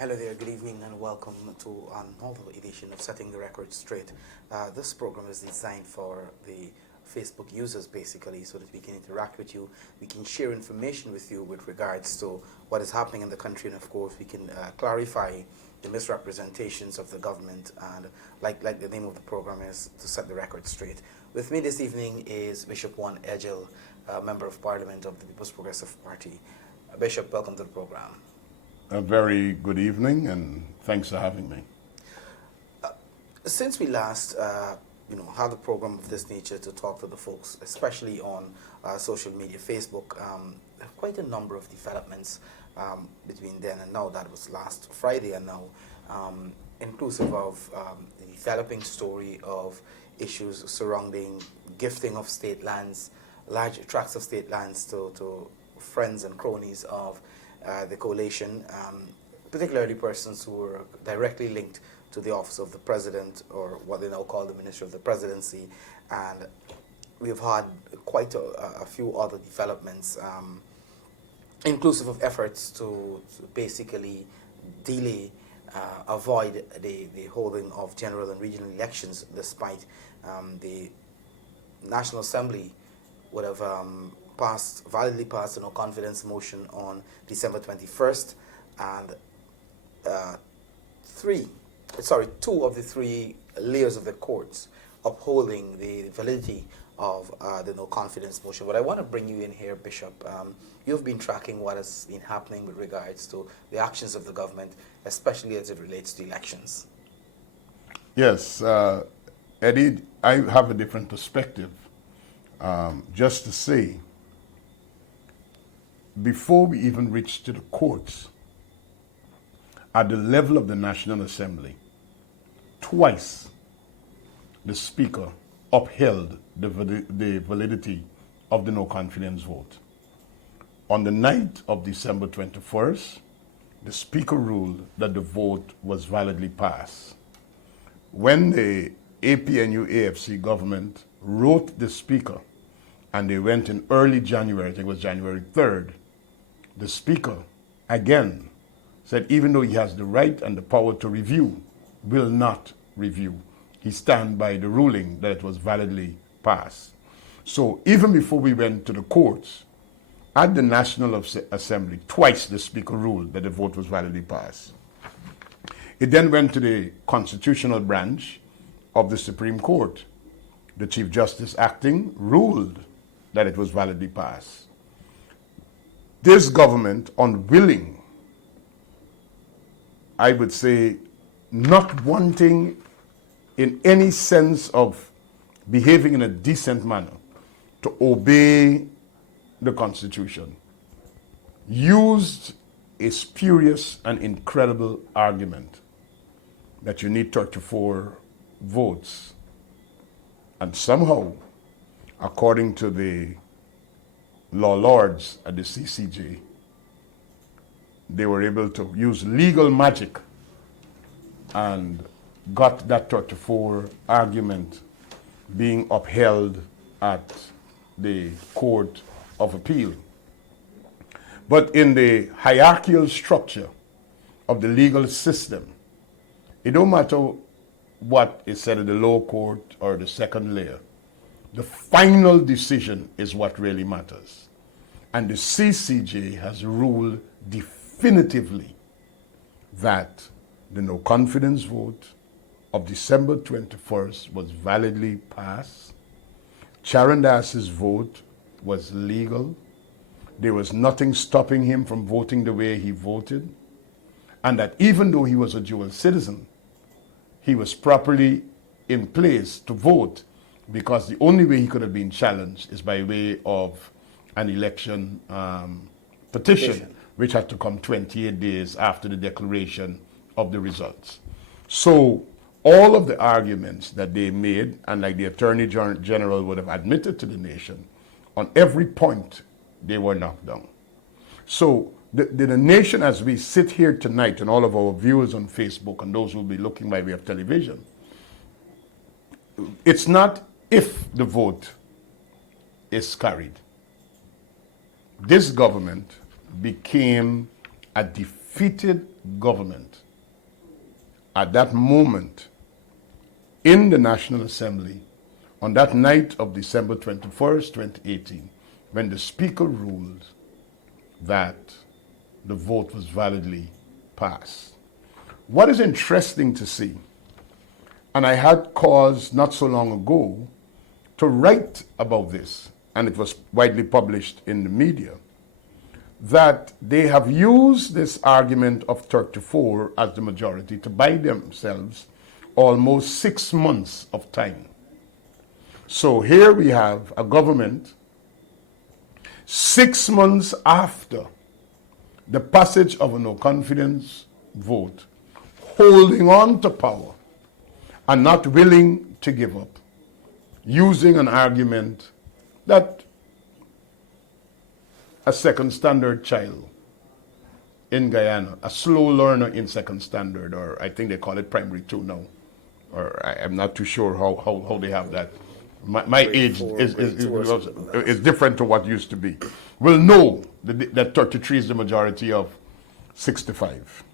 Hello there, good evening, and welcome to another edition of Setting the Record Straight. This program is designed for the Facebook users basically so that we can interact with you, we can share information with you with regards to what is happening in the country, and of course we can clarify the misrepresentations of the government, and like the name of the program is, to set the record straight. With me this evening is Bishop Juan Edgel, Member of Parliament of the People's Progressive Party. Bishop, welcome to the program. A very good evening, and thanks for having me. Since we last, had a program of this nature to talk to the folks, especially on social media, Facebook, quite a number of developments between then and now. That was last Friday, and now, inclusive of the developing story of issues surrounding gifting of state lands, large tracts of state lands to friends and cronies of the coalition, particularly persons who were directly linked to the office of the president, or what they now call the Minister of the Presidency. And we've had quite a few other developments, inclusive of efforts to basically delay, avoid the holding of general and regional elections, despite the National Assembly would have validly passed a no confidence motion on December 21st, and two of the three layers of the courts upholding the validity of the no confidence motion. But I want to bring you in here, Bishop. You've been tracking what has been happening with regards to the actions of the government, especially as it relates to elections. Yes, Eddie, I have a different perspective. Just to say, before we even reach to the courts, at the level of the National Assembly, twice the Speaker upheld the validity of the no confidence vote. On the night of December 21st, the Speaker ruled that the vote was validly passed. When the APNU-AFC government wrote the Speaker, and they went in early January, I think it was January 3rd, the Speaker again said even though he has the right and the power to review, will not review. He stand by the ruling that it was validly passed. So even before we went to the courts, at the National Assembly, twice the Speaker ruled that the vote was validly passed. It then went to the constitutional branch of the Supreme Court. The Chief Justice acting ruled that it was validly passed. This government, unwilling, I would say, not wanting in any sense of behaving in a decent manner to obey the Constitution, used a spurious and incredible argument that you need 34 votes. And somehow, according to the law lords at the CCJ, they were able to use legal magic and got that 34 argument being upheld at the Court of Appeal. But in the hierarchical structure of the legal system, it don't matter what is said in the lower court or the second layer. The final decision is what really matters. And the CCJ has ruled definitively that the no confidence vote of December 21st was validly passed. Charan Das's vote was legal. There was nothing stopping him from voting the way he voted. And that even though he was a dual citizen, he was properly in place to vote, because the only way he could have been challenged is by way of an election petition, which had to come 28 days after the declaration of the results. So all of the arguments that they made, and like the Attorney General would have admitted to the nation, on every point they were knocked down. So the nation, as we sit here tonight, and all of our viewers on Facebook and those who will be looking by way of television, it's not if the vote is carried. This government became a definitive defeated government at that moment in the National Assembly on that night of December 21st, 2018, when the Speaker ruled that the vote was validly passed. What is interesting to see, and I had cause not so long ago to write about this, and it was widely published in the media, that they have used this argument of 34 as the majority to buy themselves almost 6 months of time. So here we have a government 6 months after the passage of a no confidence vote, holding on to power and not willing to give up, using an argument that a second standard child in Guyana, a slow learner in second standard, or I think they call it primary 2 now, or I'm not too sure how they have that. My age is different to what used to be. Will know that 33 is the majority of 65.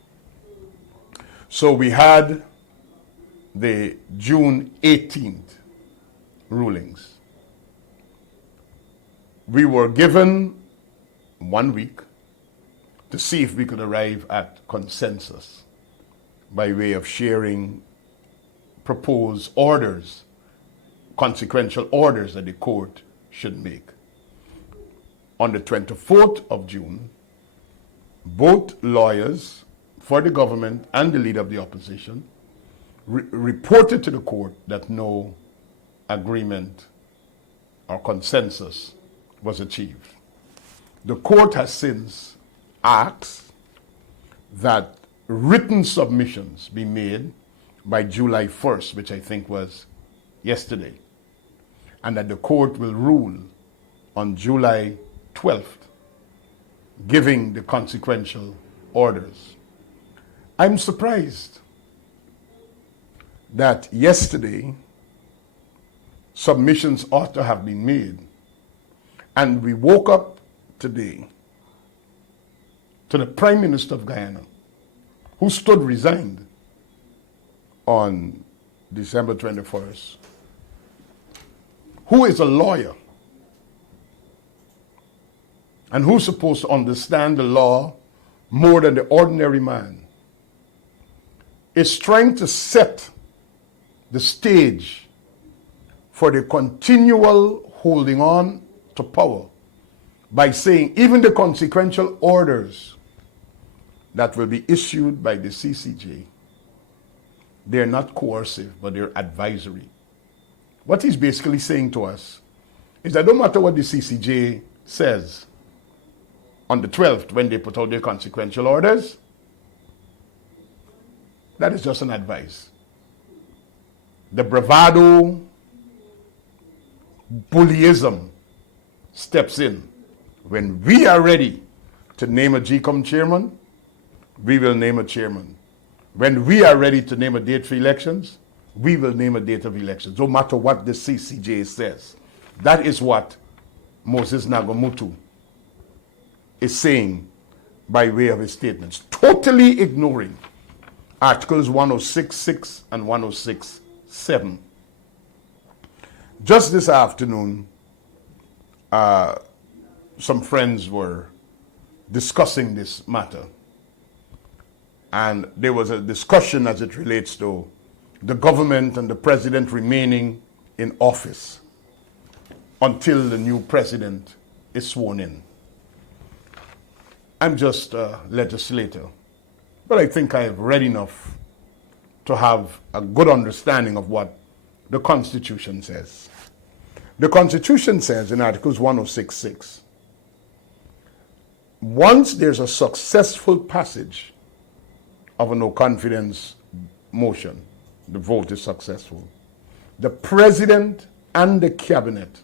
So we had the June 18th rulings. We were given 1 week to see if we could arrive at consensus by way of sharing proposed orders, consequential orders that the court should make. On the 24th of June, both lawyers for the government and the leader of the opposition reported to the court that no agreement or consensus was achieved. The court has since asked that written submissions be made by July 1st, which I think was yesterday, and that the court will rule on July 12th, giving the consequential orders. I'm surprised that yesterday submissions ought to have been made, and we woke up today to the Prime Minister of Guyana, who stood resigned on December 21st, who is a lawyer and who's supposed to understand the law more than the ordinary man, is trying to set the stage for the continual holding on to power by saying even the consequential orders that will be issued by the CCJ, they're not coercive, but they're advisory. What he's basically saying to us is that no matter what the CCJ says on the 12th when they put out their consequential orders, that is just an advice. The bravado, bullyism steps in. When we are ready to name a GCOM chairman, we will name a chairman. When we are ready to name a date for elections, we will name a date of elections, no matter what the CCJ says. That is what Moses Nagamutu is saying by way of his statements, totally ignoring Articles 106.6 and 106.7. Just this afternoon, some friends were discussing this matter, and there was a discussion as it relates to the government and the president remaining in office until the new president is sworn in. I'm just a legislator, but I think I have read enough to have a good understanding of what the Constitution says. The Constitution says in Articles 106.6, once there's a successful passage of a no confidence motion, the vote is successful, the president and the cabinet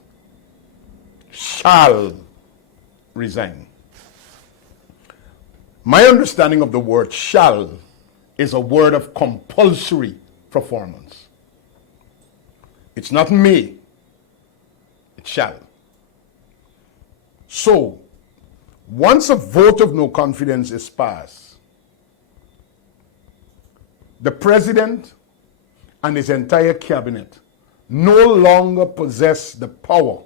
shall resign. My understanding of the word shall is a word of compulsory performance. It's not may, it shall. So, once a vote of no confidence is passed, The president and his entire cabinet no longer possess the power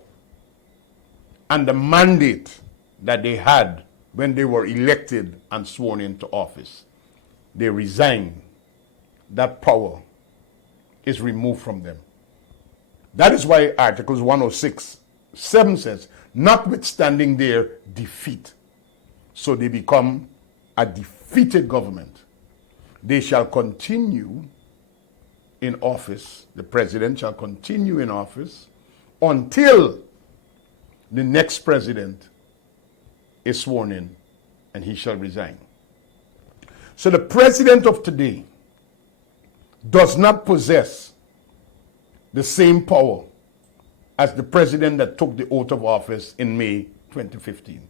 and the mandate that they had when they were elected and sworn into office. They resign. That power is removed from them. That is why Articles 106(7) says, notwithstanding their defeat. So they become a defeated government. They shall continue in office, the president shall continue in office until the next president is sworn in and he shall resign. So the president of today does not possess the same power as the president that took the oath of office in May 2015.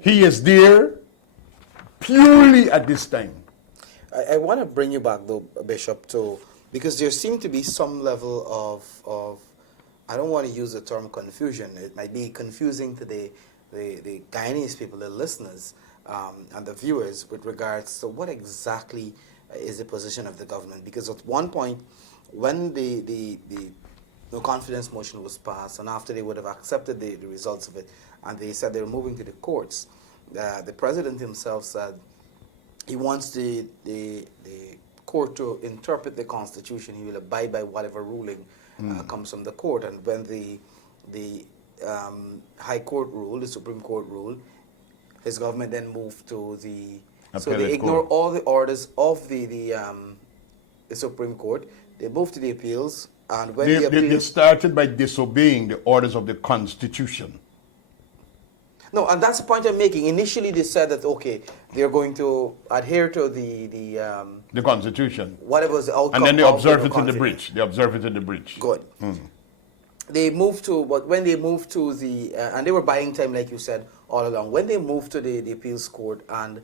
He is there purely at this time. I want to bring you back, though, Bishop, to, because there seemed to be some level of I don't want to use the term confusion. It might be confusing to the Guyanese people, the listeners, and the viewers with regards to what exactly is the position of the government. Because at one point, when the no confidence motion was passed, and after they would have accepted the results of it, and they said they were moving to the courts, the president himself said he wants the court to interpret the Constitution. He will abide by whatever ruling comes from the court. And when the High Court ruled, the Supreme Court ruled, his government then moved to the... So they ignore all the orders of the Supreme Court. They moved to the appeals, and when they started by disobeying the orders of the Constitution. No, and that's the point I'm making. Initially, they said that, okay, they're going to adhere to the Constitution. Whatever was the outcome. And then they observe it in the breach. They observe it in the breach. Good. They moved to, but when they moved to the, and they were buying time, like you said, all along. When they moved to the appeals court, and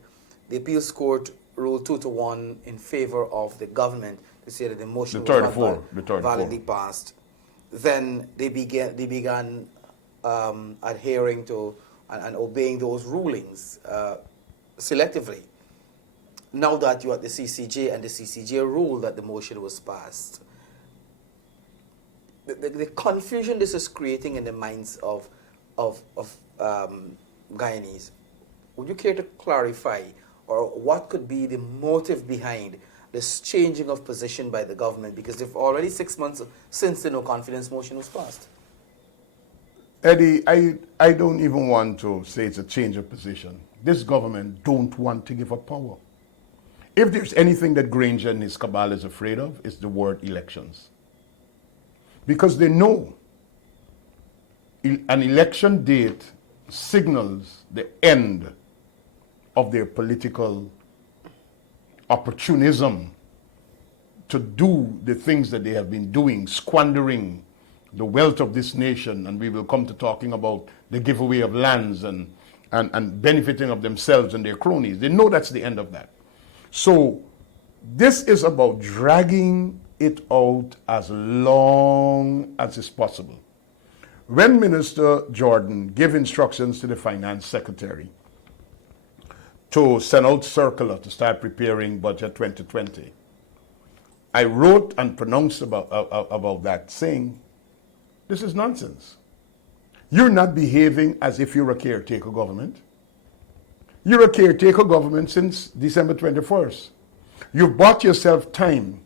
the appeals court ruled 2-1 in favor of the government to say that the motion was not validly passed, then they began adhering to and obeying those rulings selectively. Now that you're at the CCJ and the CCJ ruled that the motion was passed, the confusion this is creating in the minds of Guyanese, would you care to clarify, or what could be the motive behind this changing of position by the government? Because they've already 6 months since the no confidence motion was passed. Eddie, I don't even want to say it's a change of position. This government don't want to give up power. If there's anything that Granger and his cabal is afraid of, it's the word elections. Because they know an election date signals the end of their political opportunism to do the things that they have been doing, squandering the wealth of this nation, and we will come to talking about the giveaway of lands and benefiting of themselves and their cronies. They know that's the end of that. So this is about dragging it out as long as is possible. When Minister Jordan gave instructions to the Finance Secretary to send out circular to start preparing Budget 2020, I wrote and pronounced about that, saying, this is nonsense. You're not behaving as if you're a caretaker government. You're a caretaker government since December 21st. You've bought yourself time,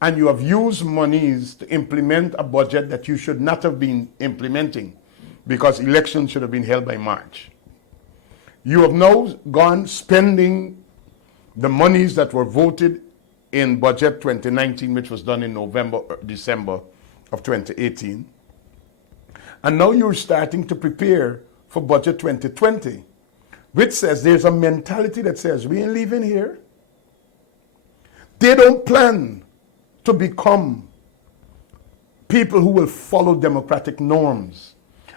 and you have used monies to implement a budget that you should not have been implementing, because elections should have been held by March. You have now gone spending the monies that were voted in Budget 2019, which was done in December of 2018. And now you're starting to prepare for Budget 2020, which says there's a mentality that says, we ain't leaving here. They don't plan to become people who will follow democratic norms.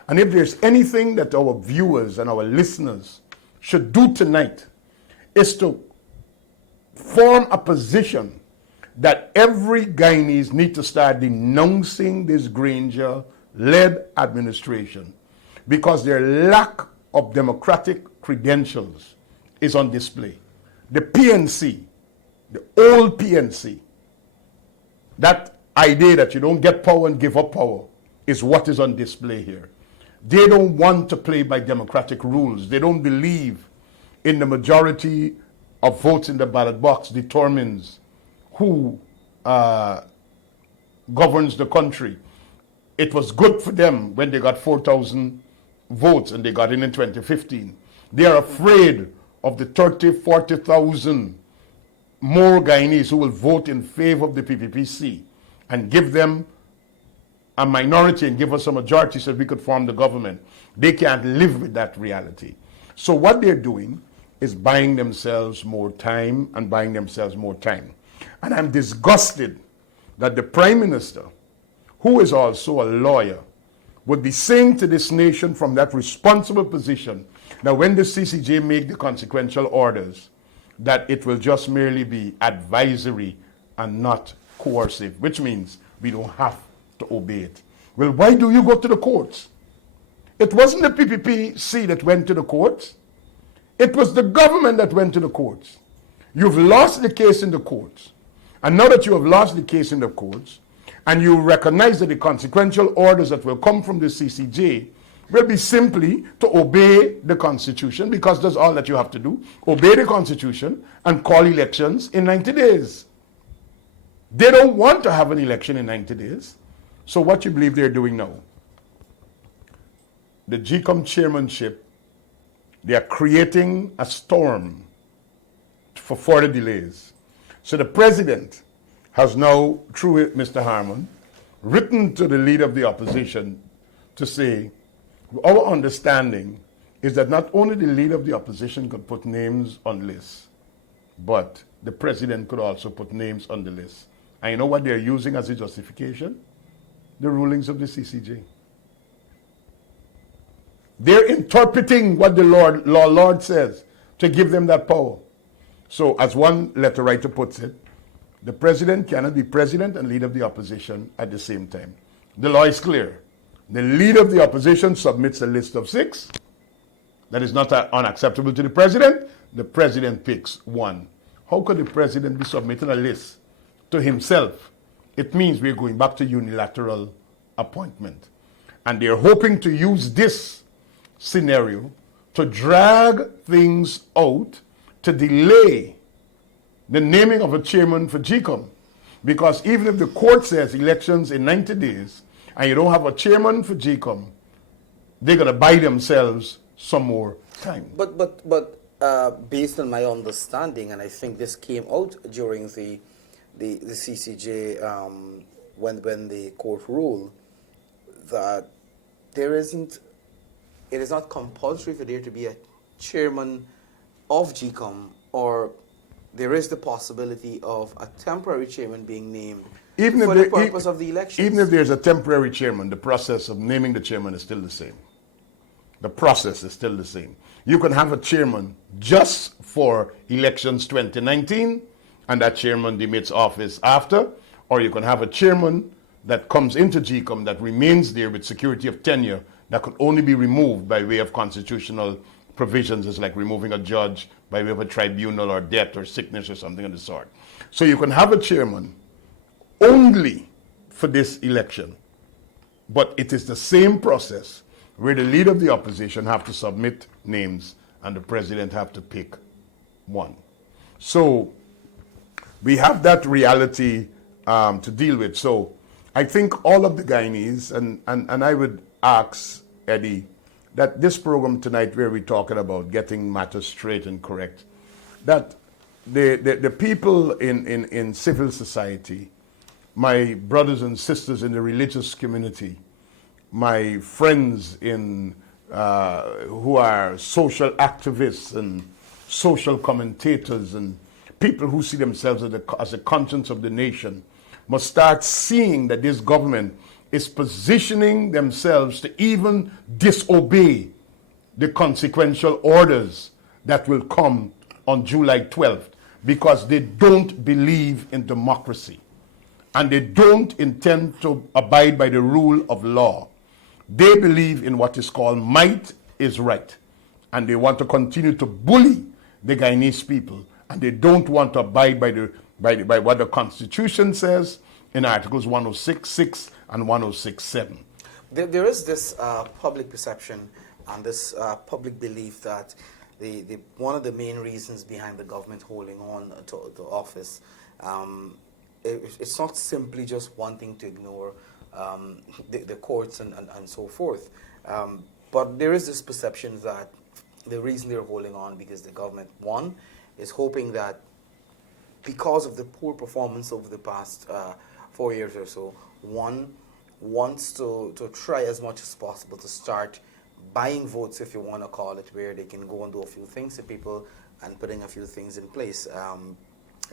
And if there's anything that our viewers and our listeners should do tonight, is to form a position that every Guyanese need to start denouncing this Granger-led administration, because their lack of democratic credentials is on display. The PNC the old PNC, that idea that you don't get power and give up power is what is on display here. They don't want to play by democratic rules. They don't believe in the majority of votes in the ballot box determines who governs the country. It was good for them when they got 4,000 votes and they got in 2015. They are afraid of the 30, 40,000 more Guyanese who will vote in favor of the PPPC and give them a minority and give us a majority so we could form the government. They can't live with that reality. So what they're doing is buying themselves more time and buying themselves more time. And I'm disgusted that the Prime Minister, who is also a lawyer, would be saying to this nation from that responsible position that when the CCJ make the consequential orders, that it will just merely be advisory and not coercive, which means we don't have to obey it. Well, why do you go to the courts? It wasn't the PPPC that went to the courts. It was the government that went to the courts. You've lost the case in the courts. And now that you have lost the case in the courts, and you recognize that the consequential orders that will come from the CCJ will be simply to obey the Constitution, because that's all that you have to do. Obey the Constitution and call elections in 90 days. They don't want to have an election in 90 days. So what you believe they're doing now? The GCOM chairmanship, they are creating a storm for further delays. So the president has now, through Mr. Harmon, written to the leader of the opposition to say, our understanding is that not only the leader of the opposition could put names on lists, but the president could also put names on the list. And you know what they're using as a justification? The rulings of the CCJ. They're interpreting what the Lord says to give them that power. So as one letter writer puts it, the president cannot be president and leader of the opposition at the same time. The law is clear. The leader of the opposition submits a list of 6. That is not unacceptable to the president. The president picks one. How could the president be submitting a list to himself? It means we're going back to unilateral appointment. And they're hoping to use this scenario to drag things out, to delay the naming of a chairman for GCOM. Because even if the court says elections in 90 days and you don't have a chairman for GCOM, they're going to buy themselves some more time. But based on my understanding, and I think this came out during the CCJ when the court ruled, that it is not compulsory for there to be a chairman of GCOM, or there is the possibility of a temporary chairman being named for the purpose of the elections. Even if there's a temporary chairman, the process of naming the chairman is still the same. The process is still the same. You can have a chairman just for elections 2019, and that chairman demits office after, or you can have a chairman that comes into GCOM that remains there with security of tenure that could only be removed by way of constitutional provisions, is like removing a judge by way of a tribunal or death or sickness or something of the sort. So you can have a chairman only for this election, but it is the same process where the leader of the opposition have to submit names and the president have to pick one. So we have that reality to deal with. So I think all of the Guyanese, and I would ask Eddie, that this program tonight where we're talking about getting matters straight and correct, that the people in civil society, my brothers and sisters in the religious community, my friends in who are social activists and social commentators and people who see themselves as a conscience of the nation, must start seeing that this government is positioning themselves to even disobey the consequential orders that will come on July 12th, because they don't believe in democracy and they don't intend to abide by the rule of law. They believe in what is called might is right, and they want to continue to bully the Guyanese people and they don't want to abide by what the Constitution says in Articles 106.6 and 106.7. There is this public perception and this public belief that one of the main reasons behind the government holding on to office, it's not simply just wanting to ignore the courts and so forth. But there is this perception that the reason they're holding on because the government, one, is hoping that because of the poor performance over the past 4 years or so, one wants to try as much as possible to start buying votes, if you want to call it, where they can go and do a few things to people and putting a few things in place.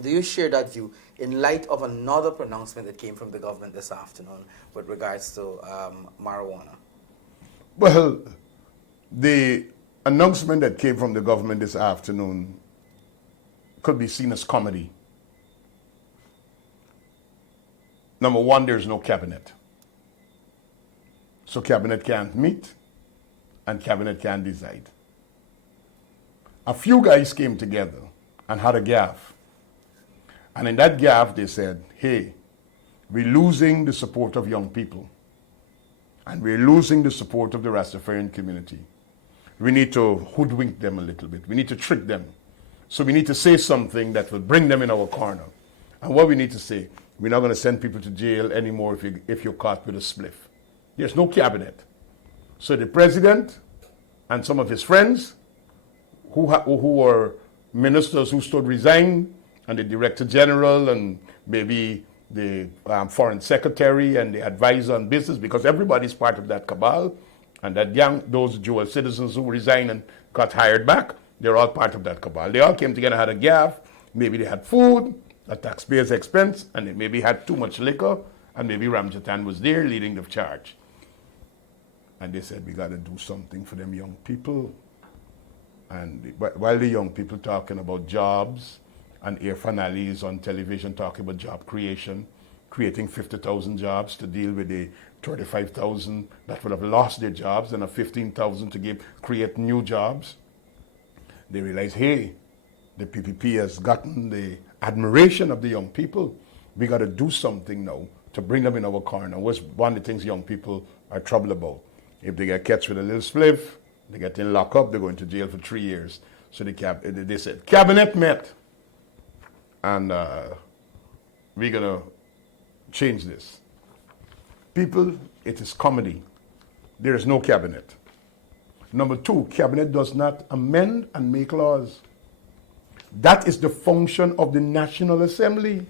Do you share that view in light of another pronouncement that came from the government this afternoon with regards to marijuana? Well, the announcement that came from the government this afternoon could be seen as comedy. Number one, there's no cabinet. So cabinet can't meet and cabinet can't decide. A few guys came together and had a gaffe. And in that gaffe, they said, hey, we're losing the support of young people. And we're losing the support of the Rastafarian community. We need to hoodwink them a little bit. We need to trick them. So we need to say something that will bring them in our corner. And what we need to say, we're not going to send people to jail anymore if you're caught with a spliff. There's no cabinet. So the president and some of his friends who were ministers who stood resigned, and the director general and maybe the foreign secretary and the advisor on business, because everybody's part of that cabal, and those dual citizens who resigned and got hired back, they're all part of that cabal. They all came together, had a gaffe, maybe they had food at taxpayers' expense, and they maybe had too much liquor, and maybe Ramjatan was there leading the charge. And they said, we got to do something for them young people. And while the young people talking about jobs, and Irfan Ali is on television talking about job creation, creating 50,000 jobs to deal with the 35,000 that would have lost their jobs and a 15,000 to create new jobs. They realize, hey, the PPP has gotten the admiration of the young people. We got to do something now to bring them in our corner. What's one of the things young people are troubled about? If they get catch with a little spliff, they get in lockup, they're going to jail for 3 years. So they said, cabinet met. And we're going to change this. People, it is comedy. There is no cabinet. Number two, cabinet does not amend and make laws. That is the function of the National Assembly.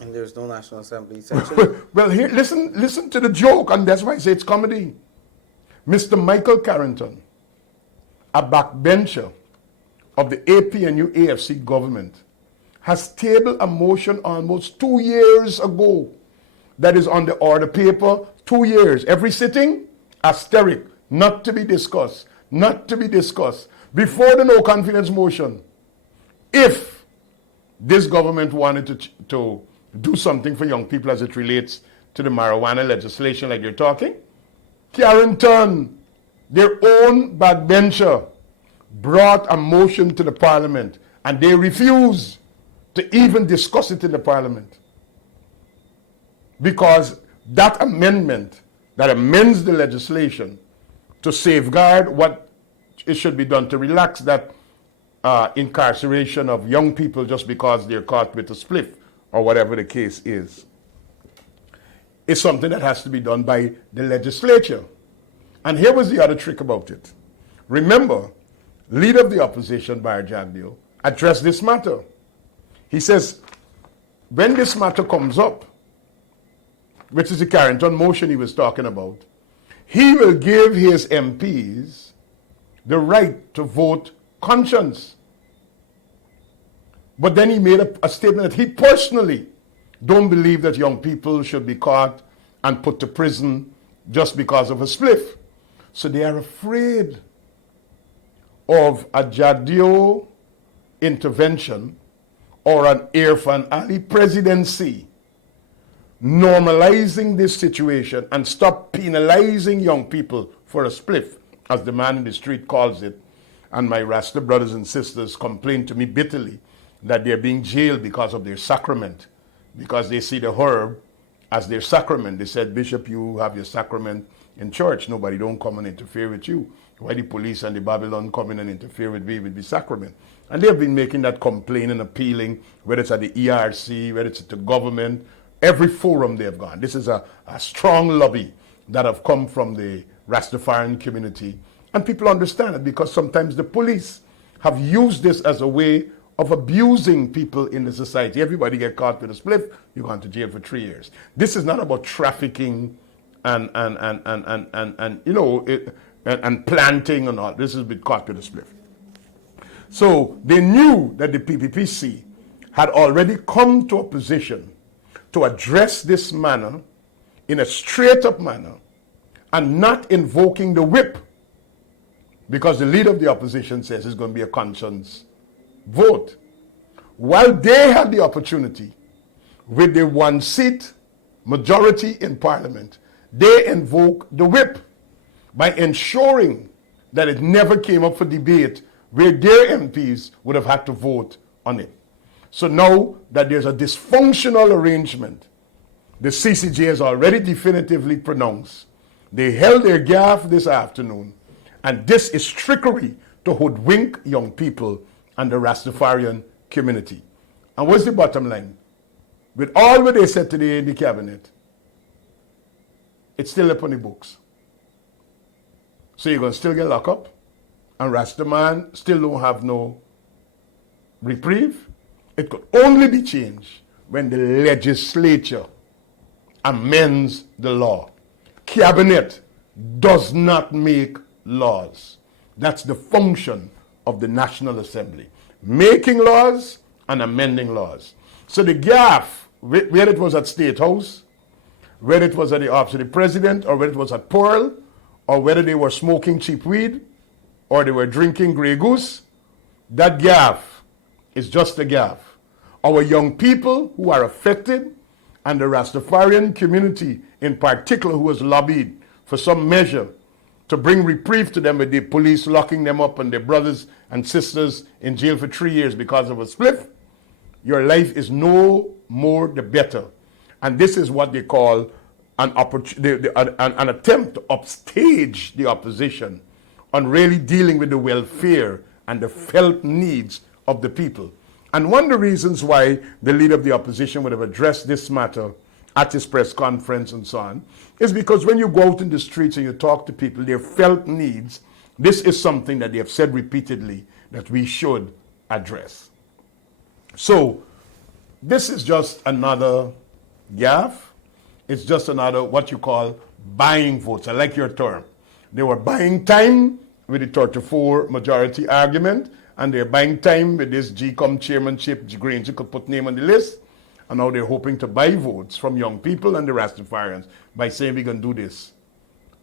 And there's no National Assembly, essentially. Well, here, listen to the joke, and that's why I say it's comedy. Mr. Michael Carrington, a backbencher of the APNU AFC government, has tabled a motion almost 2 years ago that is on the order paper, 2 years. Every sitting, asterisk, not to be discussed, not to be discussed. Before the no confidence motion, if this government wanted to do something for young people as it relates to the marijuana legislation like you're talking, Carrington, their own backbencher, brought a motion to the parliament and they refused to even discuss it in the parliament. Because that amendment that amends the legislation to safeguard what it should be done to relax that incarceration of young people just because they're caught with a spliff or whatever the case is something that has to be done by the legislature. And here was the other trick about it. Remember, leader of the opposition, Bar Jagdeo, addressed this matter. He says, when this matter comes up, which is the Carrington motion he was talking about, he will give his MPs the right to vote conscience. But then he made a statement that he personally don't believe that young people should be caught and put to prison just because of a spliff. So they are afraid of a Jagdeo intervention or an Irfan Ali presidency normalizing this situation and stop penalizing young people for a spliff, as the man in the street calls it, and my Rasta brothers and sisters complain to me bitterly that they're being jailed because of their sacrament, because they see the herb as their sacrament. They said, Bishop, you have your sacrament in church. Nobody don't come and interfere with you. Why the police and the Babylon come in and interfere with me with the sacrament? And they've been making that complaint and appealing, whether it's at the ERC, whether it's at the government, every forum they've gone. This is a strong lobby that have come from the Rastafarian community. And people understand it because sometimes the police have used this as a way of abusing people in the society. Everybody get caught with a spliff, you're going to jail for 3 years. This is not about trafficking and planting and all. This is with caught with a spliff. So they knew that the PPPC had already come to a position to address this manner in a straight up manner and not invoking the whip, because the leader of the opposition says it's going to be a conscience vote. While they had the opportunity with the 1-seat majority in parliament, they invoked the whip by ensuring that it never came up for debate where their MPs would have had to vote on it. So now that there's a dysfunctional arrangement, the CCJ has already definitively pronounced. They held their gaffe this afternoon, and this is trickery to hoodwink young people and the Rastafarian community. And what's the bottom line? With all what they said today in the cabinet, it's still up on the books. So you're going to still get locked up, and Rastaman still don't have no reprieve. It could only be changed when the legislature amends the law. Cabinet does not make laws. That's the function of the National Assembly. Making laws and amending laws. So the gaffe, whether it was at State House, whether it was at the office of the president, or whether it was at Pearl, or whether they were smoking cheap weed, or they were drinking Grey Goose, that gaffe is just a gaffe. Our young people who are affected, and the Rastafarian community in particular, who has lobbied for some measure to bring reprieve to them with the police locking them up and their brothers and sisters in jail for 3 years because of a spliff, your life is no more the better. And this is what they call an attempt to upstage the opposition on really dealing with the welfare and the felt needs of the people. And one of the reasons why the leader of the opposition would have addressed this matter at his press conference and so on is because when you go out in the streets and you talk to people, their felt needs, this is something that they have said repeatedly that we should address. So this is just another gaffe. It's just another what you call buying votes. I like your term. They were buying time with the 34 majority argument, and they're buying time with this GCOM chairmanship. Granger could put name on the list, and now they're hoping to buy votes from young people and the Rastafarians by saying we can do this.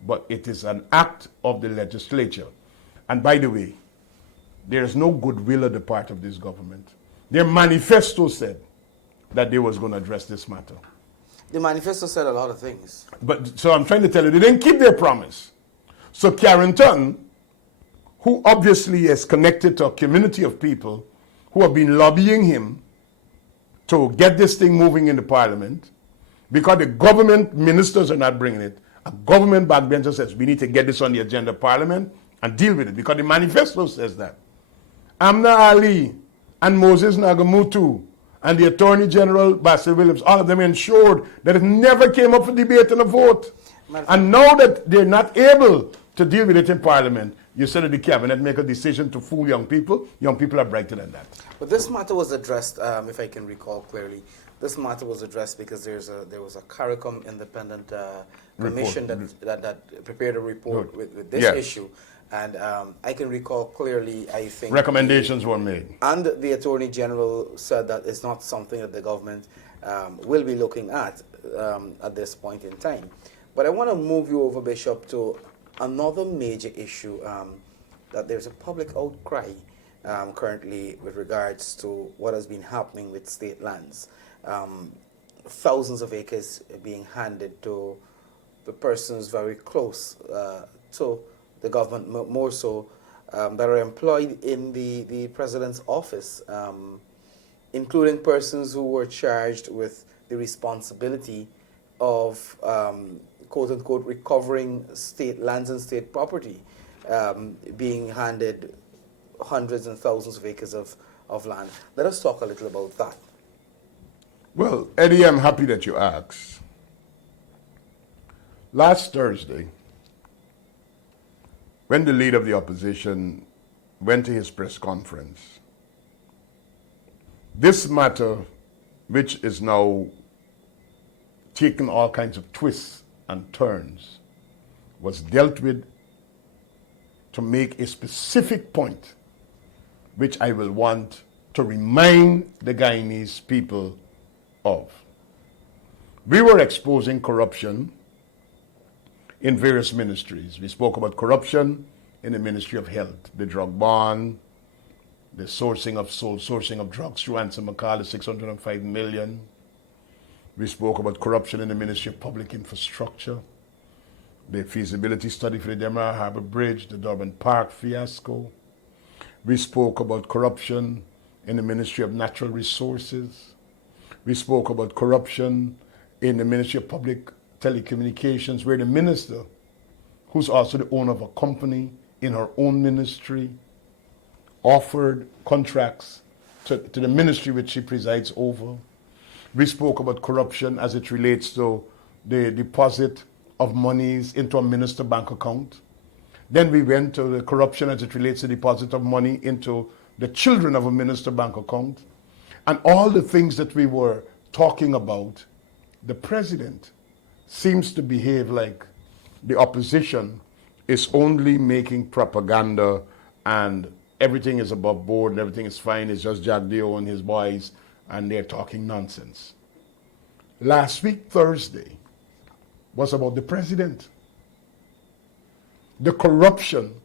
But it is an act of the legislature. And by the way, there is no goodwill on the part of this government. Their manifesto said that they was going to address this matter. The manifesto said a lot of things. But so I'm trying to tell you, they didn't keep their promise. So Carrington, who obviously is connected to a community of people who have been lobbying him to get this thing moving in the parliament, because the government ministers are not bringing it, a government backbencher says we need to get this on the agenda of parliament and deal with it, because the manifesto says that. Amna Ali and Moses Nagamutu and the Attorney General, Basil Williams, all of them ensured that it never came up for debate and a vote. And now that they're not able to deal with it in Parliament, you said that the Cabinet make a decision to fool young people. Young people are brighter than that. But this matter was addressed, if I can recall clearly, this matter was addressed because there was a CARICOM independent commission that prepared a report with this issue. And I can recall clearly, I think... recommendations were made. And the Attorney General said that it's not something that the government will be looking at this point in time. But I want to move you over, Bishop, to another major issue, that there's a public outcry currently with regards to what has been happening with state lands. Thousands of acres being handed to the persons very close to the government, more so that are employed in the president's office, including persons who were charged with the responsibility of quote unquote recovering state lands and state property, being handed hundreds and thousands of acres of land. Let us talk a little about that. Well, Eddie, I'm happy that you asked. Last Thursday, when the leader of the opposition went to his press conference, this matter, which is now taking all kinds of twists and turns, was dealt with to make a specific point, which I will want to remind the Guyanese people of. We were exposing corruption in various ministries. We spoke about corruption in the Ministry of Health, the drug ban, the sourcing of drugs through Anson McCall, the 605 million. We spoke about corruption in the Ministry of Public Infrastructure, the feasibility study for the Demerara Harbour Bridge, the Durban Park fiasco. We spoke about corruption in the Ministry of Natural Resources. We spoke about corruption in the Ministry of Public Telecommunications, where the minister, who's also the owner of a company in her own ministry, offered contracts to the ministry which she presides over. We spoke about corruption as it relates to the deposit of monies into a minister bank account. Then we went to the corruption as it relates to deposit of money into the children of a minister bank account. And all the things that we were talking about, the president seems to behave like the opposition is only making propaganda and everything is above board and everything is fine. It's just Jack Dio and his boys and they're talking nonsense. Last week, Thursday, was about the president. The corruption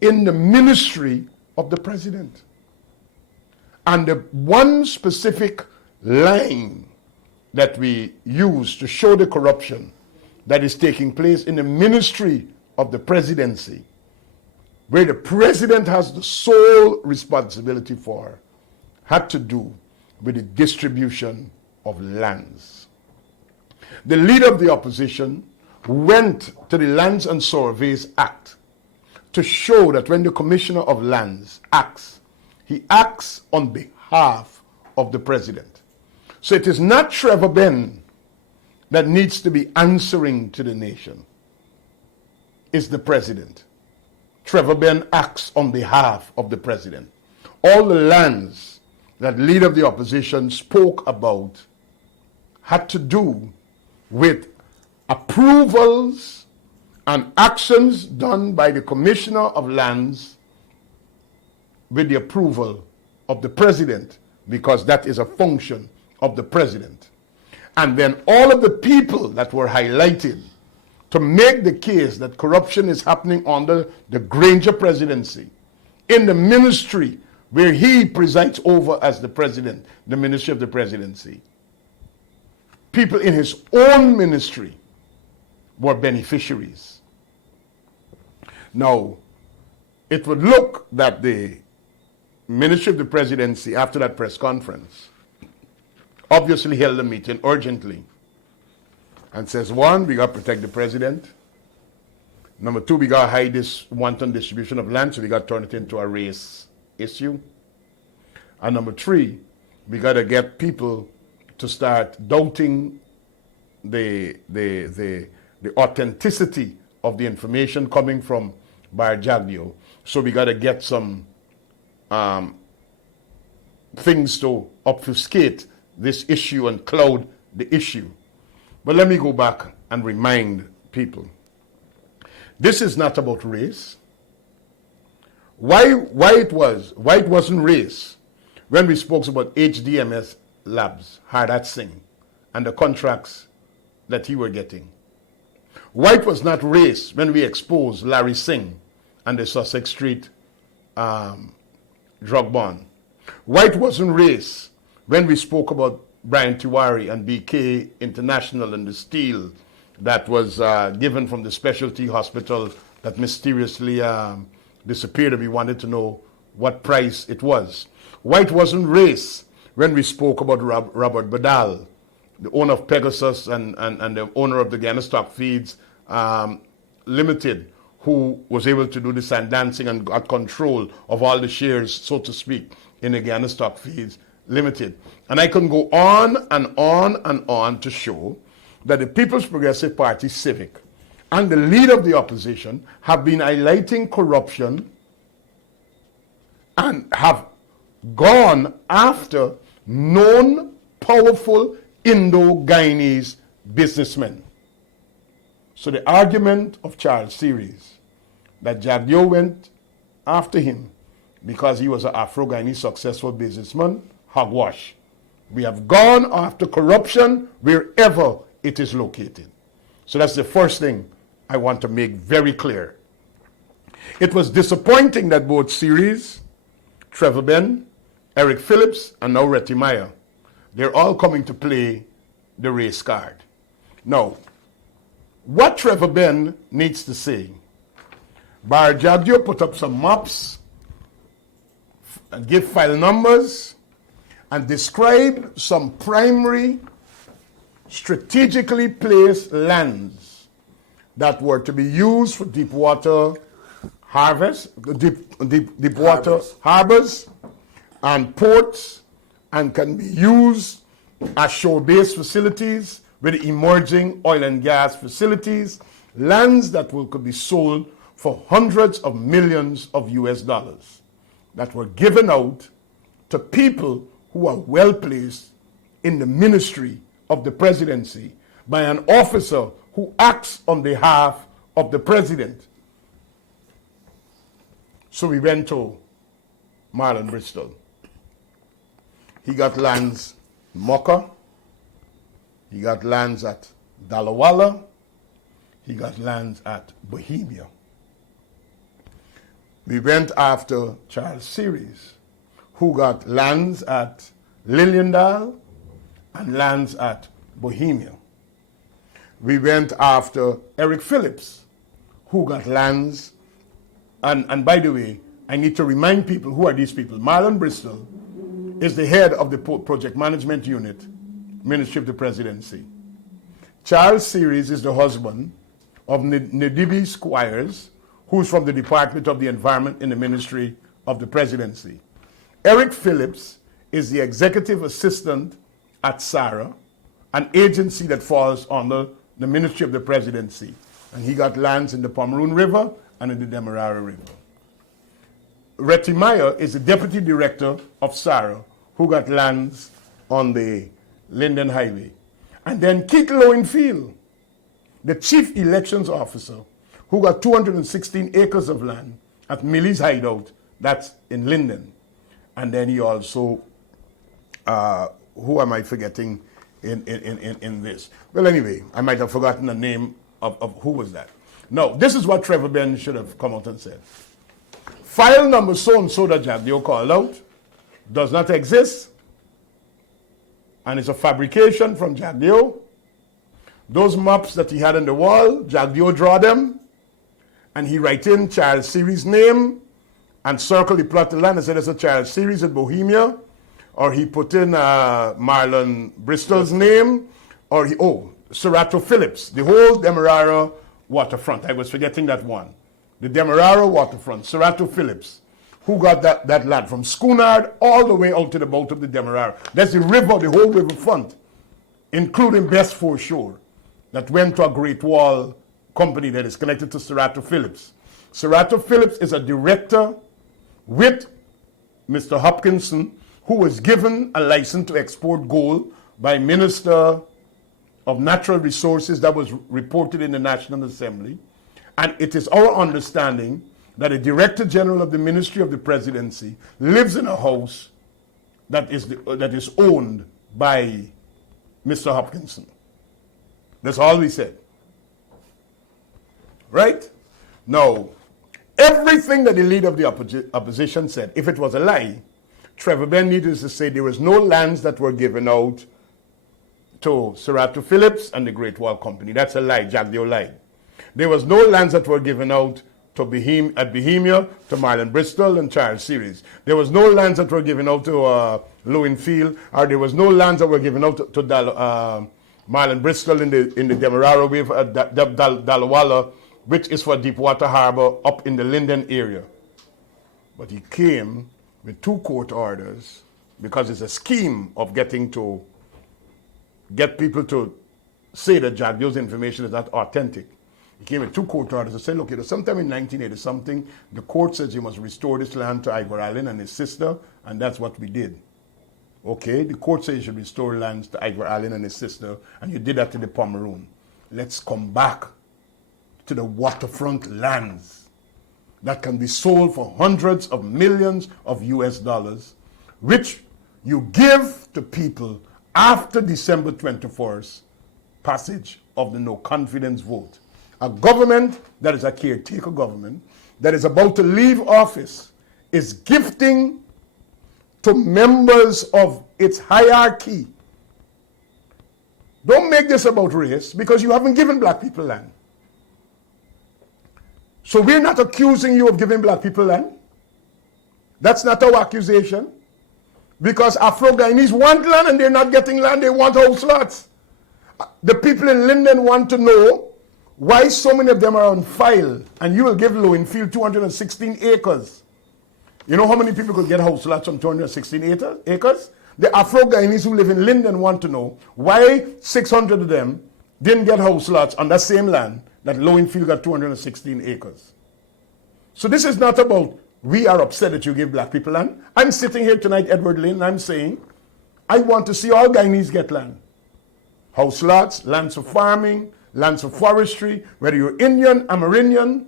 in the ministry of the president. And the one specific line that we use to show the corruption that is taking place in the ministry of the presidency, where the president has the sole responsibility for, had to do with the distribution of lands. The leader of the opposition went to the Lands and Surveys Act to show that when the Commissioner of Lands acts, he acts on behalf of the president. So it is not Trevor Benn that needs to be answering to the nation. It's the president. Trevor Benn acts on behalf of the president. All the lands that leader of the opposition spoke about had to do with approvals and actions done by the Commissioner of Lands with the approval of the president, because that is a function of the president. And then all of the people that were highlighted to make the case that corruption is happening under the Granger presidency, in the ministry where he presides over as the president, the Ministry of the Presidency. People in his own ministry were beneficiaries. Now, it would look that the Ministry of the Presidency, after that press conference, obviously held a meeting urgently and says, one, we got to protect the president. Number two, we got to hide this wanton distribution of land, so we got to turn it into a race issue. And number three, we got to get people to start doubting the authenticity of the information coming from Bar Jagdio. So we got to get some things to obfuscate this issue and cloud the issue. But let me go back and remind people. This is not about race. Why it wasn't race when we spoke about HDMS Labs, Hardat Singh, and the contracts that he were getting. Why it was not race when we exposed Larry Singh and the Sussex Street drug bond. Why it wasn't race when we spoke about Brian Tiwari and BK International and the steel that was given from the specialty hospital that mysteriously disappeared and we wanted to know what price it was. White wasn't race when we spoke about Robert Badal, the owner of Pegasus and the owner of the Ghana Stock Feeds Limited, who was able to do the sand dancing and got control of all the shares, so to speak, in the Ghana Stock Feeds Limited. And I can go on and on and on to show that the People's Progressive Party Civic and the leader of the opposition have been highlighting corruption and have gone after known powerful Indo-Guyanese businessmen. So the argument of Charles Series that Jagdeo went after him because he was an Afro-Guyanese successful businessman, hogwash. We have gone after corruption wherever it is located. So that's the first thing I want to make very clear. It was disappointing that both Series, Trevor Ben, Eric Phillips, and now Retty Meyer, they're all coming to play the race card. Now, what Trevor Ben needs to say, Bar Jagdeo put up some maps and give file numbers and describe some primary strategically placed lands that were to be used for deep water harvest, deep water harbors and ports, and can be used as shore-based facilities with emerging oil and gas facilities, lands that could be sold for hundreds of millions of US dollars that were given out to people who are well placed in the ministry of the presidency by an officer who acts on behalf of the president. So we went to Marlon Bristol. He got lands in Mocha. He got lands at Dalawala. He got lands at Bohemia. We went after Charles Series, who got lands at Liliendal and lands at Bohemia. We went after Eric Phillips, who got lands. And by the way, I need to remind people, who are these people? Marlon Bristol is the head of the Project Management Unit, Ministry of the Presidency. Charles Series is the husband of Ndibi Squires, who's from the Department of the Environment in the Ministry of the Presidency. Eric Phillips is the executive assistant at SARA, an agency that falls under the Ministry of the Presidency. And he got lands in the Pomeroon River and in the Demerara River. Retty Meyer is the deputy director of SARA, who got lands on the Linden Highway. And then Keith Lowenfield, the chief elections officer, who got 216 acres of land at Millie's Hideout, that's in Linden. And then he also, who am I forgetting in this? Well, anyway, I might have forgotten the name of who was that. No, this is what Trevor Ben should have come out and said. File number so-and-so that Jagdeo called out does not exist, and it's a fabrication from Jagdeo. Those maps that he had on the wall, Jagdeo draw them, and he write in Charles Series' name and circle the plot of land and said it's a Charles Series in Bohemia, or he put in Marlon Bristol's name, or Serato Phillips, the whole Demerara waterfront. I was forgetting that one. The Demerara waterfront, Serato Phillips, who got that land from Schoonard all the way out to the mouth of the Demerara. That's the river, the whole riverfront, including Best Foreshore, that went to a Great Wall company that is connected to Serato Phillips. Serato Phillips is a director with Mr. Hopkinson, who was given a license to export gold by Minister of Natural Resources that was reported in the National Assembly. And it is our understanding that a Director General of the Ministry of the Presidency lives in a house that is owned by Mr. Hopkinson. That's all we said. Right? Now, everything that the leader of the opposition said, if it was a lie, Trevor Ben needed to say there was no lands that were given out to Serato Phillips and the Great Wall Company. That's a lie. Jagdeo lied. There was no lands that were given out to Bohemia, to Marlon Bristol and Charles Series. There was no lands that were given out to Lowenfield, or there was no lands that were given out to Marlon Bristol in the Demerara Wave, Dalawala, which is for Deepwater Harbor up in the Linden area. But he came with 2 court orders because it's a scheme of get people to say that Jack Joe's information is not authentic. He came with 2 court orders and said, look, sometime in 1980 something, the court says you must restore this land to Ivor Allen and his sister, and that's what we did. Okay, the court says you should restore lands to Ivor Allen and his sister, and you did that to the Pomeroon. Let's come back to the waterfront lands that can be sold for hundreds of millions of US dollars, which you give to people after December 24th passage of the no confidence vote. A government that is a caretaker government that is about to leave office is gifting to members of its hierarchy. Don't make this about race, because you haven't given black people land. So we're not accusing you of giving black people land. That's not our accusation. Because Afro-Guyanese want land and they're not getting land, they want house lots. The people in Linden want to know why so many of them are on file, and you will give Lowenfield 216 acres. You know how many people could get house lots on 216 acres? The Afro-Guyanese who live in Linden want to know why 600 of them didn't get house lots on that same land that Lowenfield got 216 acres. So this is not about we are upset that you give black people land. I'm sitting here tonight, Edward Lane, and I'm saying I want to see all Guyanese get land. House lots, lands for farming, lands for forestry, whether you're Indian, Amerindian,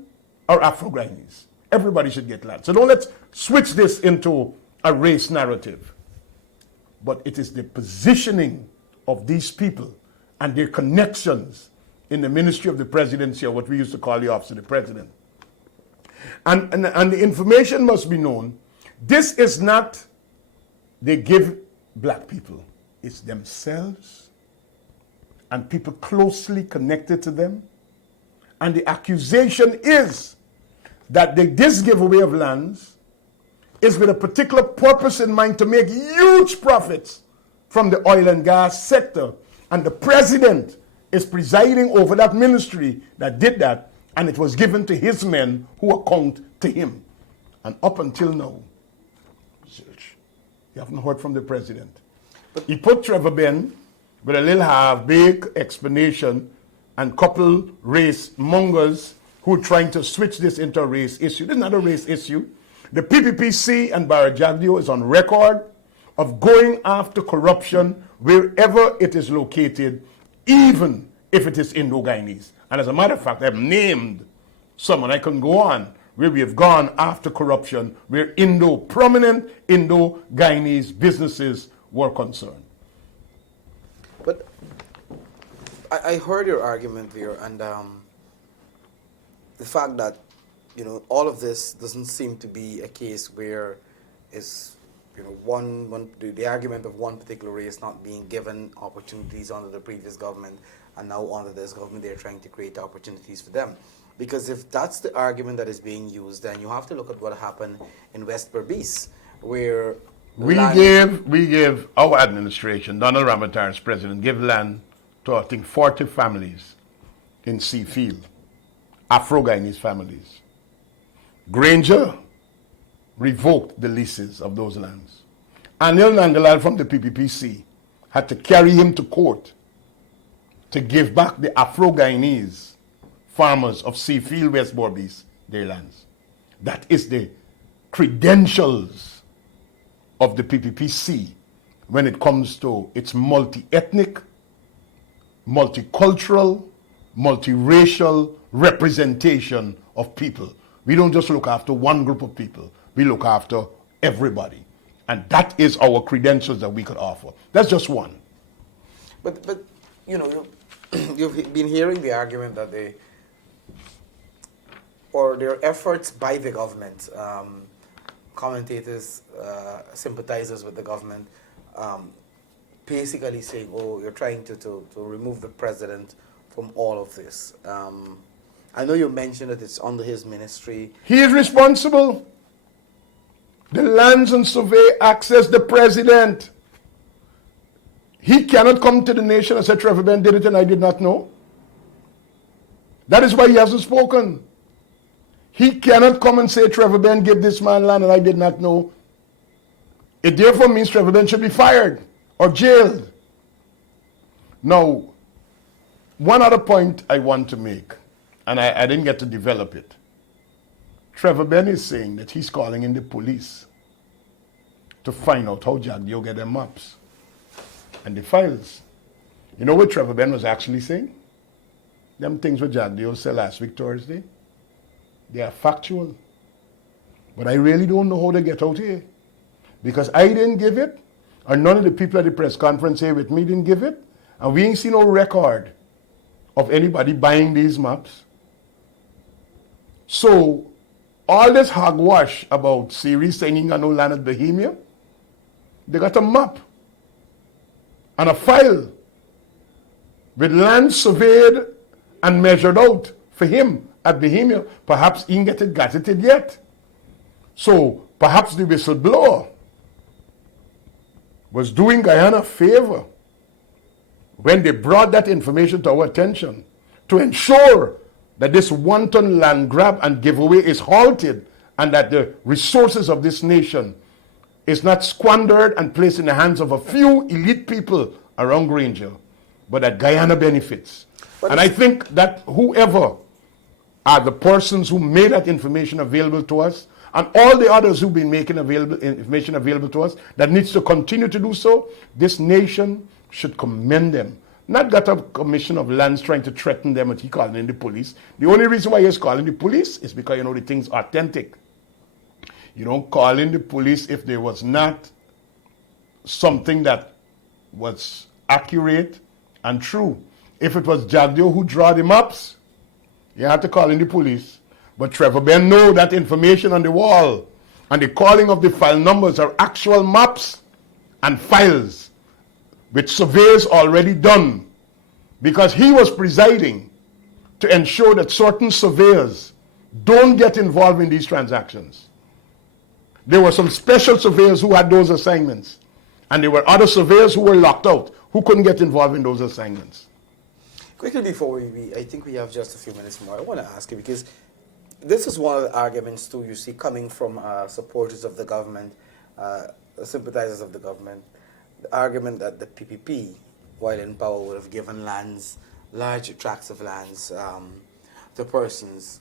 or Afro-Guyanese. Everybody should get land. So don't let's switch this into a race narrative. But it is the positioning of these people and their connections in the ministry of the presidency, or what we used to call the office of the president. And the information must be known. This is not they give black people. It's themselves and people closely connected to them. And the accusation is that this giveaway of lands is with a particular purpose in mind to make huge profits from the oil and gas sector. And the president is presiding over that ministry that did that, and it was given to his men who account to him. And up until now, you haven't heard from the president. But he put Trevor Ben with a little half-baked explanation and couple race mongers who are trying to switch this into a race issue. This is not a race issue. The PPPC and Barajagdio is on record of going after corruption wherever it is located, even if it is Indo-Guyanese. And as a matter of fact, I've named someone, I can go on, where we have gone after corruption, where prominent Indo-Guyanese businesses were concerned. But I heard your argument there, and the fact that, all of this doesn't seem to be a case where it's, the argument of one particular race not being given opportunities under the previous government, and now under this government they're trying to create opportunities for them. Because if that's the argument that is being used, then you have to look at what happened in West Berbice, where we give our administration, Donald Ramotar as president, give land to I think 40 families in Seafield, Afro-Guyanese families. Granger revoked the leases of those lands. Anil Nangalal from the PPPC had to carry him to court to give back the Afro-Guyanese farmers of Seafield, West Berbice, their lands. That is the credentials of the PPPC when it comes to its multi-ethnic, multicultural, multiracial representation of people. We don't just look after one group of people. We look after everybody. And that is our credentials that we could offer. That's just one. But you've been hearing the argument that their efforts by the government, commentators, sympathizers with the government, basically saying, you're trying to remove the president from all of this. I know you mentioned that it's under his ministry. He is responsible. The Lands and Survey access the president. He cannot come to the nation and say Trevor Ben did it and I did not know. That is why he hasn't spoken. He cannot come and say Trevor Ben gave this man land and I did not know. It therefore means Trevor Ben should be fired or jailed. Now, one other point I want to make, and I didn't get to develop it. Trevor Ben is saying that he's calling in the police to find out how Jack Dio get their maps and the files. You know what Trevor Ben was actually saying? Them things what Jack Dio said last week Thursday, they are factual. But I really don't know how they get out here. Because I didn't give it, or none of the people at the press conference here with me didn't give it, and we ain't seen no record of anybody buying these maps. So, all this hogwash about Series saying no land at Bohemia, they got a map and a file with land surveyed and measured out for him at Bohemia. Perhaps he ain't get it gazetted yet. So, perhaps the whistleblower was doing Guyana a favor when they brought that information to our attention to ensure that this wanton land grab and giveaway is halted and that the resources of this nation is not squandered and placed in the hands of a few elite people around Granger, but that Guyana benefits. And I think that whoever are the persons who made that information available to us, and all the others who've been making information available to us, that needs to continue to do so, this nation should commend them. Not got a commission of lands trying to threaten them and he calling in the police. The only reason why he's calling the police is because, you know, the thing's authentic. You don't call in the police if there was not something that was accurate and true. If it was Jagdio who draw the maps, you have to call in the police. But Trevor Ben know that information on the wall and the calling of the file numbers are actual maps and files with surveys already done, because he was presiding to ensure that certain surveyors don't get involved in these transactions. There were some special surveyors who had those assignments, and there were other surveyors who were locked out, who couldn't get involved in those assignments. Quickly before I think we have just a few minutes more, I want to ask you, because this is one of the arguments too you see coming from supporters of the government, sympathizers of the government, the argument that the PPP, while in power, would have given lands, large tracts of lands, to persons,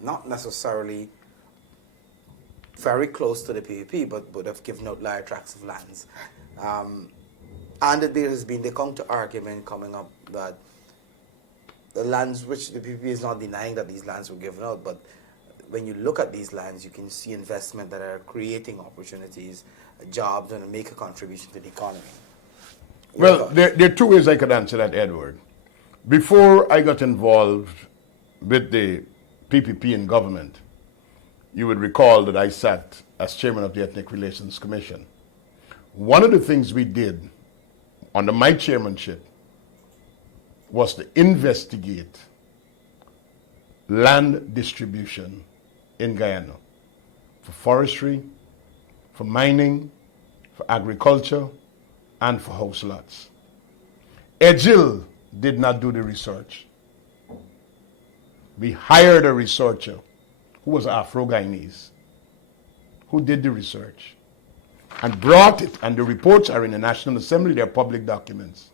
not necessarily very close to the PPP, but would have given out large tracts of lands. And that there has been the counter-argument coming up that the lands, which the PPP is not denying that these lands were given out, but when you look at these lands, you can see investment that are creating opportunities, jobs, and make a contribution to the economy. Well, there are two ways I could answer that, Edward. Before I got involved with the PPP in government, you would recall that I sat as chairman of the Ethnic Relations Commission. One of the things we did under my chairmanship was to investigate land distribution in Guyana for forestry, for mining, for agriculture, and for house lots. Ejil did not do the research. We hired a researcher who was Afro-Guyanese, who did the research and brought it, and the reports are in the National Assembly, they're public documents.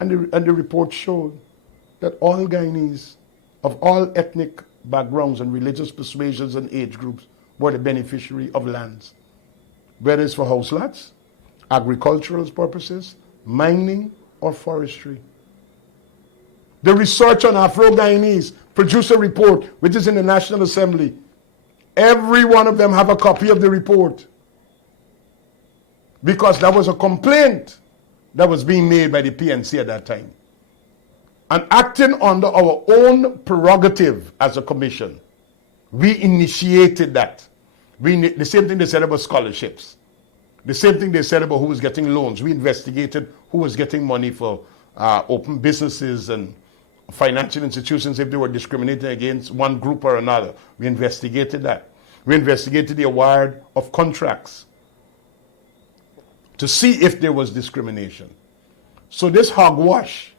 And the report showed that all Guyanese of all ethnic backgrounds and religious persuasions and age groups were the beneficiary of lands, whether it's for house lots, agricultural purposes, mining, or forestry. The research on Afro-Guyanese produced a report which is in the National Assembly. Every one of them have a copy of the report, because that was a complaint that was being made by the PNC at that time. And acting under our own prerogative as a commission, we initiated that. The same thing they said about scholarships. The same thing they said about who was getting loans. We investigated who was getting money for open businesses and financial institutions if they were discriminating against one group or another. We investigated that. We investigated the award of contracts to see if there was discrimination. So this hogwash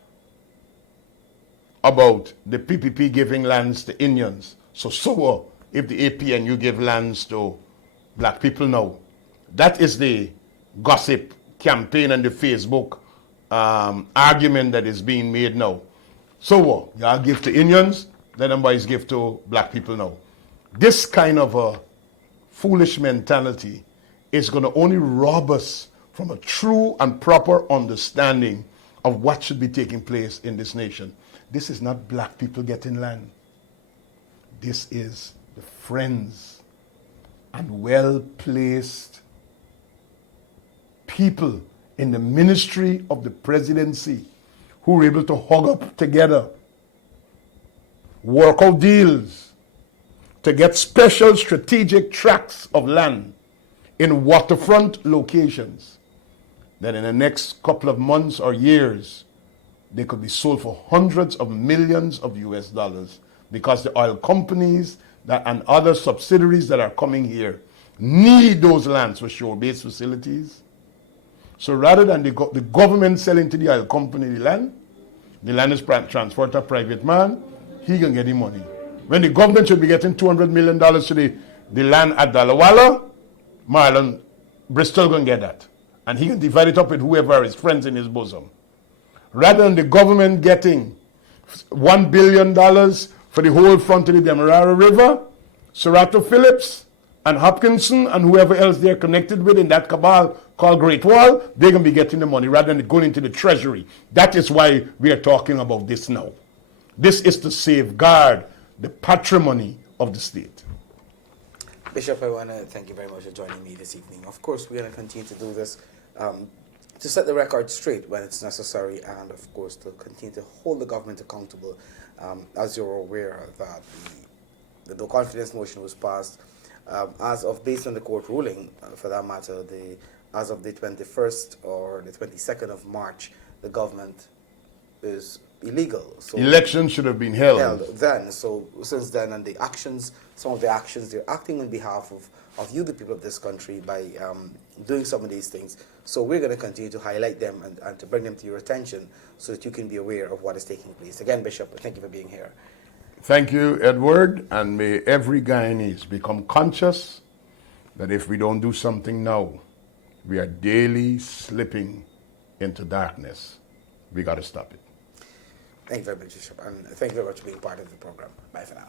about the PPP giving lands to Indians, so if the APNU give lands to black people now, that is the gossip campaign and the Facebook argument that is being made now. So what? Y'all give to Indians, then them boys give to black people now. This kind of a foolish mentality is going to only rob us from a true and proper understanding of what should be taking place in this nation. This is not black people getting land. This is the friends and well-placed people in the ministry of the presidency who were able to hug up together, work out deals to get special strategic tracts of land in waterfront locations that in the next couple of months or years, they could be sold for hundreds of millions of US dollars because the oil companies and other subsidiaries that are coming here need those lands for shore-based facilities. So rather than the government selling to the oil company the land is transferred to a private man, he can get the money. When the government should be getting $200 million to the land at Dalawala, Marlon Bristol can get that. And he can divide it up with whoever are his friends in his bosom. Rather than the government getting $1 billion for the whole front of the Demerara River, Serato Phillips and Hopkinson and whoever else they're connected with in that cabal called Great Wall, they're going to be getting the money rather than it going into the treasury. That is why we are talking about this now. This is to safeguard the patrimony of the state. Bishop, I want to thank you very much for joining me this evening. Of course, we're going to continue to do this to set the record straight when it's necessary, and of course to continue to hold the government accountable. As you're aware that the no confidence motion was passed based on the court ruling, for that matter, as of the 21st or the 22nd of March, the government is illegal. So elections should have been held then. So since then, and some of the actions, they're acting on behalf of you, the people of this country, by doing some of these things. So we're going to continue to highlight them and to bring them to your attention so that you can be aware of what is taking place. Again, Bishop, thank you for being here. Thank you, Edward, and may every Guyanese become conscious that if we don't do something now, we are daily slipping into darkness. We got to stop it. Thank you very much, Bishop, and thank you very much for being part of the program. Bye for now.